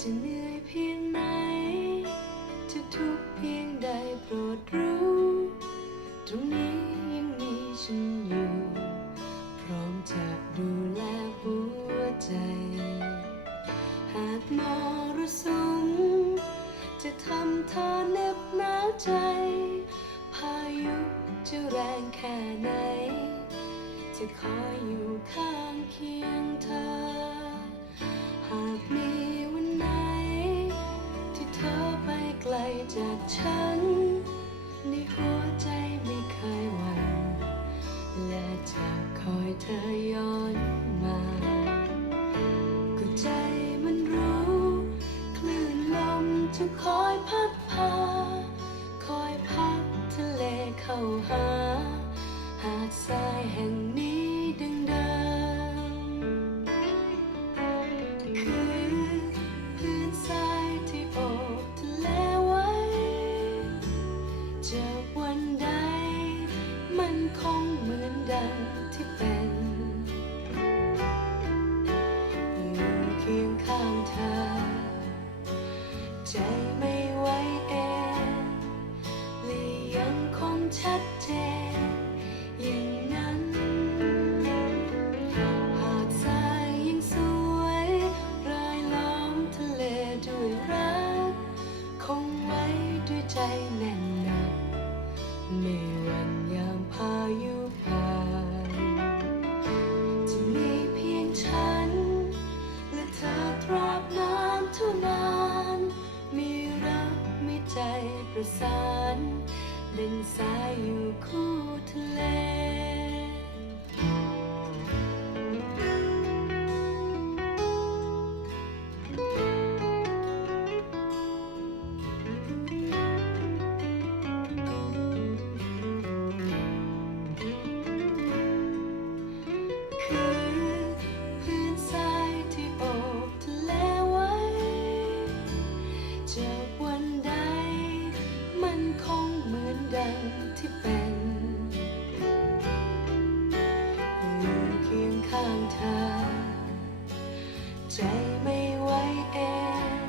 จะเหนื่อยเพียงไหนจะทุกข์เพียงใดโปรดรู้ตรงนี้ยังมีฉันอยู่พร้อมจะดูแลหัวใจหากมรสุมจะทำเธอเหน็บหนาวใจพายุจะแรงแค่ไหนจะคอยอยู่ข้างเคียงเธอหากมีวันไหนที่เธอไปไกลจากฉันในหัวใจไม่เคยหวั่นและจะคอยเธอย้อนมาก็ใจมันรู้คลื่นลมจะคอยพัดพาคอยพัดทะเลเข้าหาหาดทรายแห่งนี้ดังเดิมคือพื้นทรายที่โอบทะเลไว้จะวันใดมันคงเหมือนดังที่เป็นอยู่เคียงข้างเธอใจไม่ไหวเองและยังคงชัดเจนอย่างนั้นหาดทรายยังสวยรายล้อมทะเลด้วยรักคงไว้ด้วยใจแน่นหนักไม่หวั่นยามพายุผ่านจะมีเพียงฉันและเธอตราบนานเท่านานมีรักมีใจประสานเป็นสายอยู่คู่ทะเลพื้นทรายที่โอบทะเลไว้จากวันใดมันคงเหมือนดังที่เป็นอยู่เคียงข้างเธอใจไม่ไหวเอง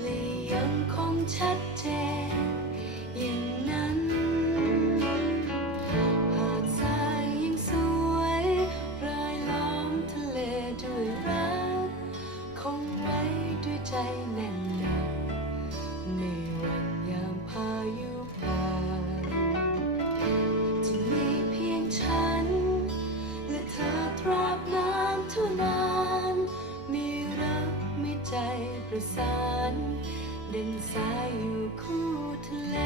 และยังคงชัดเจนอย่างนั้นหาดทรายยังสวยรายล้อมทะเลด้วยรักคงไว้ด้วยใจแน่นหนักไม่หวั่นยามพายุผ่านจะมีเพียงฉันและเธอตราบนานเท่านานมีรักมีใจประสานเด่นสายอยู่คู่ทะเล